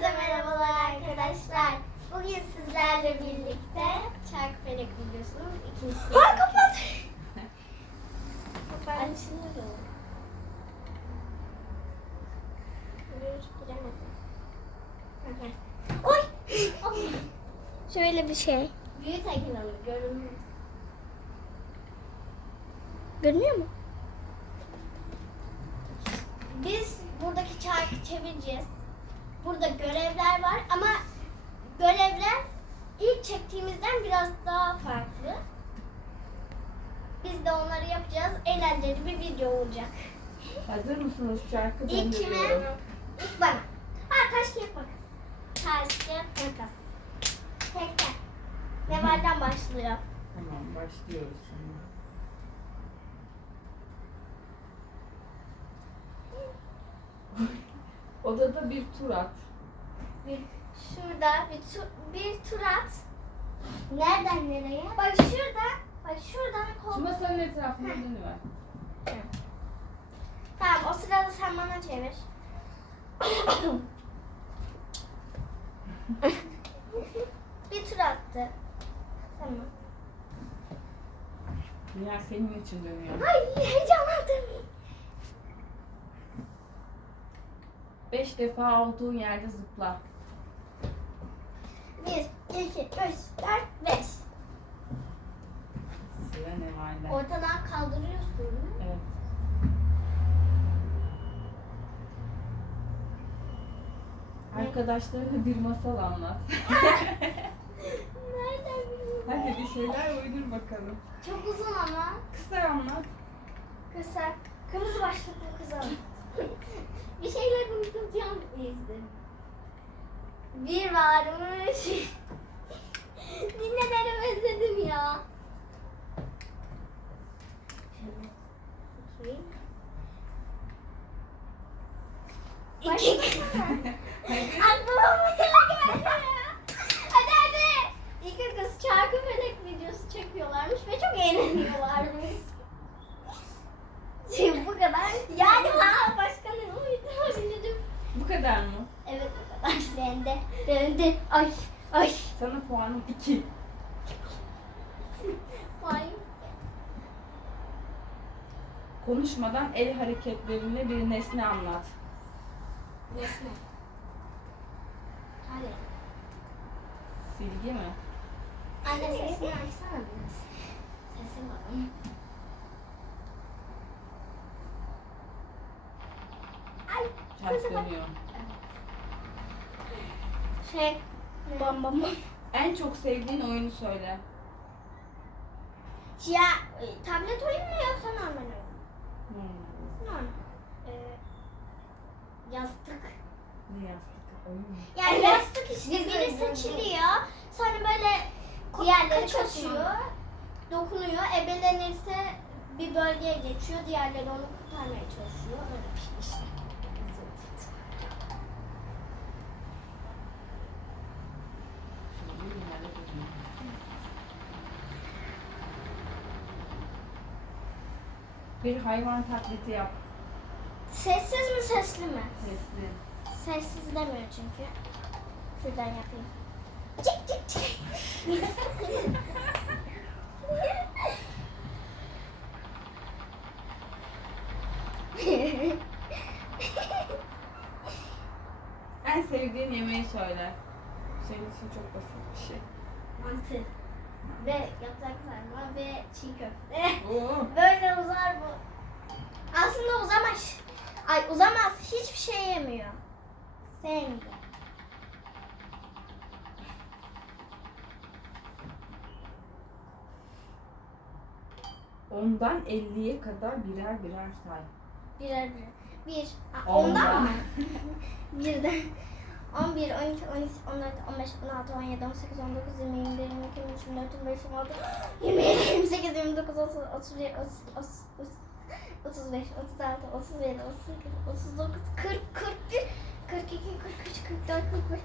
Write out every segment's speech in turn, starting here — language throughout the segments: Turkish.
Herkese merhabalar arkadaşlar. Bugün sizlerle birlikte çark felek videosunun ikincisini Ay kapat. Açılır o. Giremedim. Oy. Şöyle bir şey. Büyük ekranı görünmez. Görünüyor mu? Biz buradaki çarkı çevireceğiz. Burada görevler var ama görevler ilk çektiğimizden biraz daha farklı. Biz de onları yapacağız. Eğlenceli bir video olacak. Hazır mısınız? Şarkı İlk kime? döndürüyorum. İlk bana. Ha taş kağıt makas. Taş kağıt makas. Tekrar. Neval'den başlıyor. Tamam başlıyoruz şimdi. Odada bir tur at. Bir, şurada bir, tu, bir tur at. Nereden nereye? Bak şurada. Bak şuradan Şu kol. masanın etrafına dönüver. Tamam o sırada sen bana çevir. bir tur attı. Tamam. Dünya senin için dönüyor. Ay heyecanlandım. Beş defa olduğun yerde zıpla. Bir, iki, üç, dört, beş. Sıra Neval'de. Ortadan kaldırıyorsun değil mi? Evet. Arkadaşlarına bir masal anlat. Nereden bileyim? Hadi bir şeyler uydur bakalım. Çok uzun ama. Kısa anlat. Kısa. Kırmızı başlıklı kız ama. bir şeyler unutacağım bizde. Bir varmış. Dinleleri özledim ya. İki. Aklıma mesela geldi. Hadi hadi. İki kız çarkı felek videosu çekiyorlarmış ve çok eğleniyorlarmış. Şimdi bu kadar. Yani ha başka ne uydurabilirim? Bu kadar mı? Evet bu kadar. Döndü. Döndü. Ay. Ay. Sana puanım 2. Ay. Konuşmadan el hareketlerinde bir nesne anlat. Nesne. Hadi. Silgi mi? Anne sesini açsana biraz. Sesim var. Ay. Ters dönüyor. Şey. Bam bam bam. En çok sevdiğin oyunu söyle. Ya e, tablet oyun mu yoksa normal oyun? Hmm. Normal. Ee, yastık. Ne yastık oyun mu? Yani Evet. yastık işte Biz biri seçiliyor. Sonra böyle Diğerleri kaçıyor. Dokunuyor. Ebelenirse bir bölgeye geçiyor. Diğerleri onu kurtarmaya çalışıyor. Öyle bir şey işte. Şimdi bunlarla dönüyor. Bir hayvan taklidi yap. Sessiz mi sesli mi? Sesli. Sessiz demiyor çünkü. Şuradan yapayım. Cik cik cik. En sevdiğin yemeği söyle. Senin için çok basit bir şey. Mantı. Ve yaprak sarma ve çiğ köfte. Oo. Böyle uzar bu. Aslında uzamaz. Ay uzamaz. Hiçbir şey yemiyor. Sevmiyor. Ondan 50'ye kadar birer birer say. Birer birer. Bir. Aa, Ondan. ondan mı? Birden. 11, 12, 13, 14, 15, 16, 17, 18, 19, 20, 21, 22, 23, 24, 25, 26, 27, 28, 29, 30, 31, 30, 30, 35, 36, 37, 38, 39, 40, 41, 42, 43, 44, 45,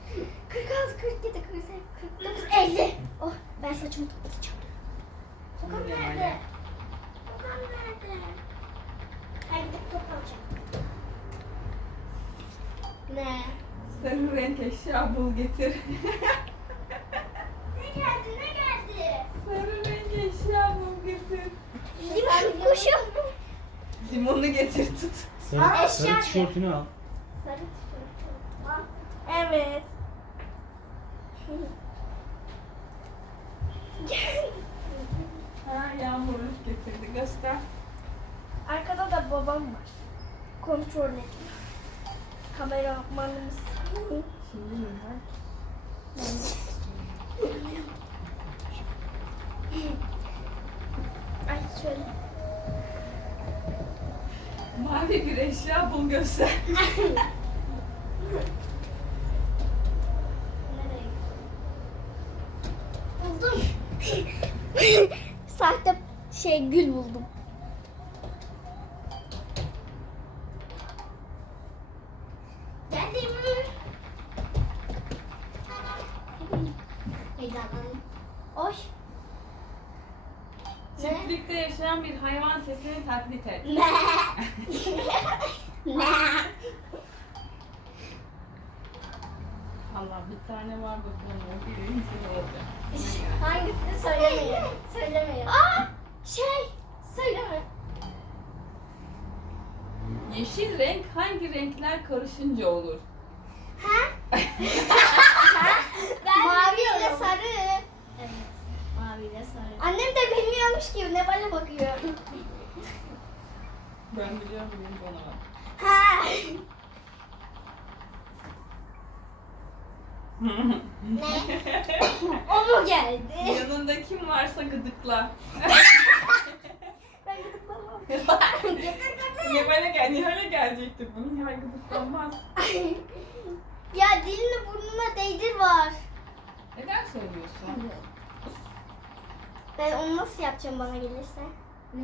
46, 47, 48, 49, 50. Oh ben saçımı toplayacağım. Tokam nerede? Tokam nerede? Ben gidip top alacağım. Ne? Sarı renk eşya bul getir. Ne geldi ne geldi? Sarı renk eşya bul getir. Limon kuşum. Limonu getir tut. Sarı, sarı tişörtünü al. Sarı tişört. Al. Evet. Ha yağmur getirdi göster. Arkada da babam var. Kontrol et. Kameramanımız. Ay şöyle. Mavi bir eşya bul göster. Buldum. Sahte şey gül buldum. Geldim. Heyecanlandım. Oy. Çiftlikte yaşayan bir hayvan sesini taklit et. Ne? ne? Allah bir tane var bakalım o birinci olacak. Hangisini söylemeyin. Söylemeyin. Aa! Şey. Söyleme. Yeşil renk hangi renkler karışınca olur? Ha? Ben Mavi ile sarı. Evet. Mavi ile sarı. Annem de bilmiyormuş ki ne bana bakıyor. Ben biliyorum birinci ona bak. Ha. ne? O mu geldi? Yanında kim varsa gıdıkla. Ben gıdıklamam. Nihal'e gel, Nihal'e gelecekti bu. Nihal gıdıklanmaz. ya dilini burnuna değdir var. Neden söylüyorsun? Ben onu nasıl yapacağım bana gelirse? Ne?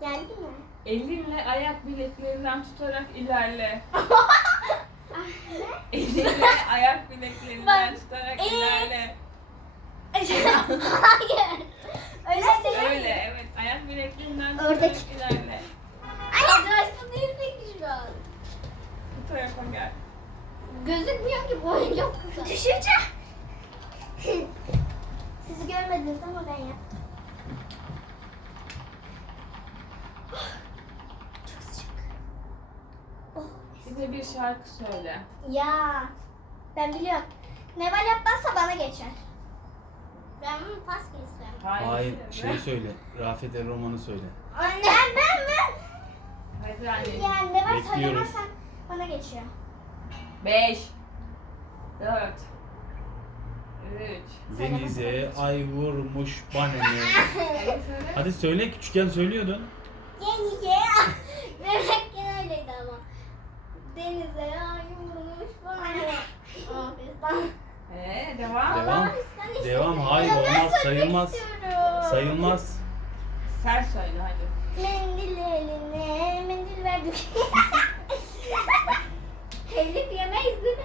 Geldi mi? Elinle ayak bileklerinden tutarak ilerle. Ah, ne? Elinle ayak bileklerinden tutarak Ee? ilerle. Hayır. Öyle değil. Öyle evet. Ayak bileklerinden Ördek. tutarak ilerle. Arkadaşlar değildik şu an. Bu tarafa gel. Gözükmüyor ki boyun çok kısa. Düşeceğim. Siz görmediniz ama ben yaptım. Çok sıcak. Oh. Bize bir şarkı söyle. Ya ben biliyorum. Neval yapmazsa bana geçer. Ben bunu pas geçsem. Hayır. Şey söyle. Rafet El Roman'ı söyle. Anne. Ben ben mi? Hadi anneciğim. Yani Neval Bekliyoruz. söylemezsen bana geçiyor. Beş. Dört. Denize ay vurmuş bana ne. Hadi söyle. Küçükken söylüyordun. Denize. Bebekken öyleydi ama. Denize ay vurmuş bana. Aferin. Ee, devam. Devam. Devam hayır Ya ben olmaz sayılmaz. Sayılmaz. Sen söyle hadi. Mendil eline, mendil verdik. Telif yemeyiz değil mi?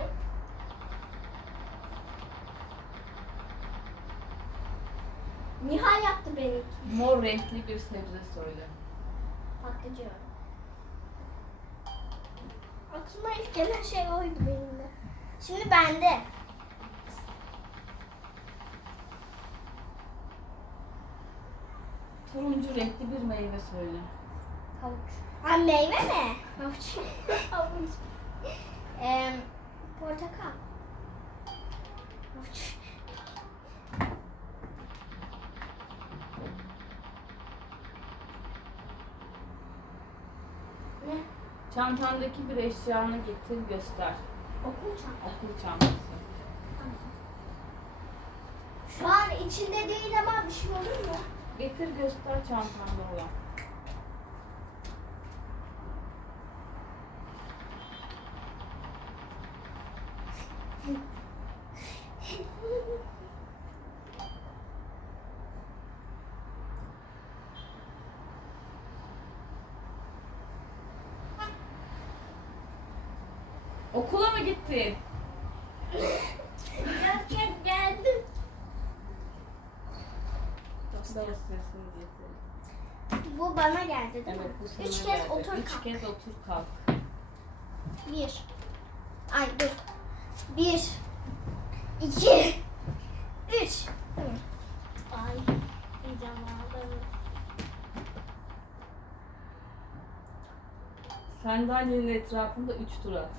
Nihal yaptı beni. Mor renkli bir sebze söyle. Patlıcı. Aklıma ilk gelen şey oydu benim de. Şimdi bende. Turuncu renkli bir meyve söyle. Havuç. Ha meyve mi? Havuç. Havuç. Eee portakal. Havuç. Ne? Çantandaki bir eşyanı getir göster. Okul çantası. Okul çantası. Şu an içinde değil ama bir şey olur mu? Getir göster çantanda olan. Okula mı gittin? Yok yok geldim. Bu bana geldi değil Evet mi? bu sana Üç kez geldi. otur Üç kalk. kez otur kalk. Bir. Ay dur. Bir. iki, Üç. Ay. Heyecanlandım. Sandalyenin etrafında 3 tur at.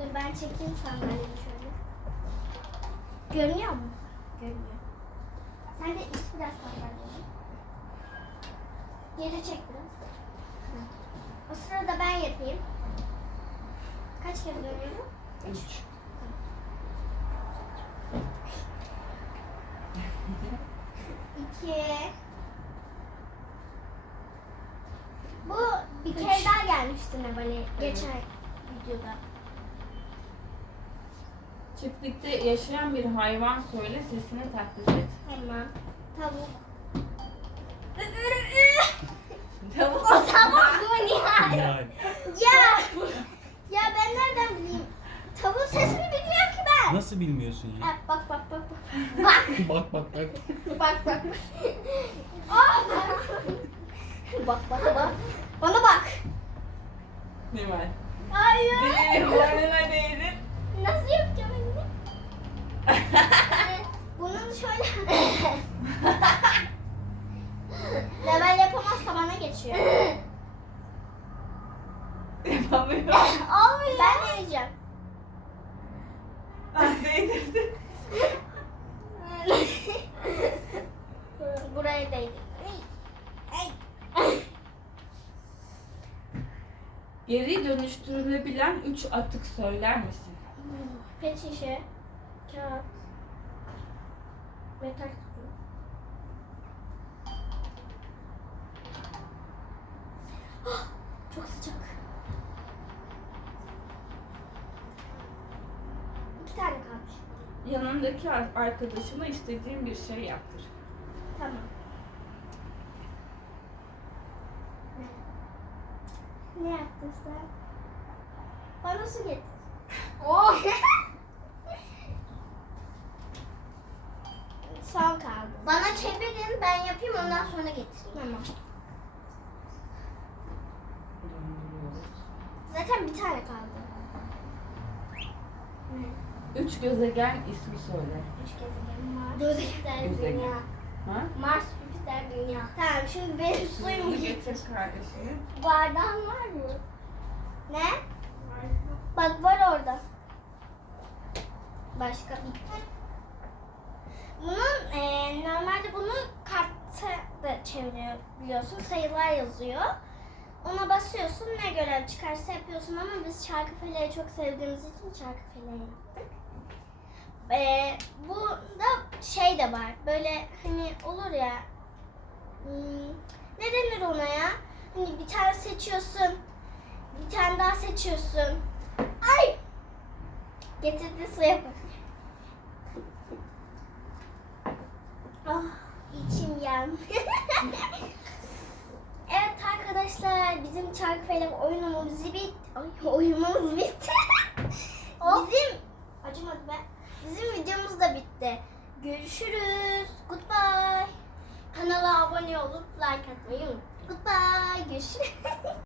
Dur ben çekeyim sandalyeni şöyle. Görünüyor mu? Görünüyor. Sen de iç biraz sandalyeni. Geri çek biraz. Hı. O sırada ben yapayım. Kaç kere dönüyorum? 3. İki. Bu bir kere daha gelmişti Nebali geçen videoda. Çiftlikte yaşayan bir hayvan söyle sesini taklit et. Tamam. Tavuk. Tavuk. o tavuk mu Nihal? Yani. Ya! Ya ben nereden bileyim? Tavuğun sesini bilmiyorum ki ben. Nasıl bilmiyorsun ya? Ha, bak bak bak bak. Bak bak bak bak. bak bak. Aa, bak bak bak. Bana bak. Nimel. Hayır. Değilim, boynuna değdin. Ee, Bunun şöyle... Level yapamazsa bana geçiyor. Yapamıyorum. Olmuyor. Ben deneyeceğim. Ah, Değdirdin. Buraya değdi. Ay. Geri dönüştürülebilen 3 atık söyler misin? Pet şişe, kağıt, metal kutu. Ah, Çok sıcak. İki tane kalmış. Yanındaki ar- arkadaşına istediğin bir şey yaptır. Tamam. Ne yaptın sen? Bana su getir. Ondan sonra getireyim. Tamam. Zaten bir tane kaldı. Ne? Üç gezegen ismi söyle. Üç gezegen Mars, Jüpiter, Gezegen. Dünya. Ha? Mars, Jüpiter, Dünya. Tamam şimdi benim suyumu getir. getir kardeşim. Bardağın var mı? Ne? Bak var orada. Başka bir. Bunun e, normalde bunu kartta da çevirebiliyorsun. Sayılar yazıyor. Ona basıyorsun ne görev çıkarsa yapıyorsun ama biz Çarkıfele'yi çok sevdiğimiz için Çarkıfele'yi yaptık. E, bu da şey de var. Böyle hani olur ya hmm, ne denir ona ya? Hani bir tane seçiyorsun. Bir tane daha seçiyorsun. Ay! Getirdi suya bak. Ah, yan. evet arkadaşlar bizim Çarkıfelek oyunumuz bitti. Ay oyunumuz bitti. bizim acımadı be. Bizim videomuz da bitti. Görüşürüz. Goodbye. Kanala abone olup like atmayı unutmayın. Goodbye. Görüşürüz.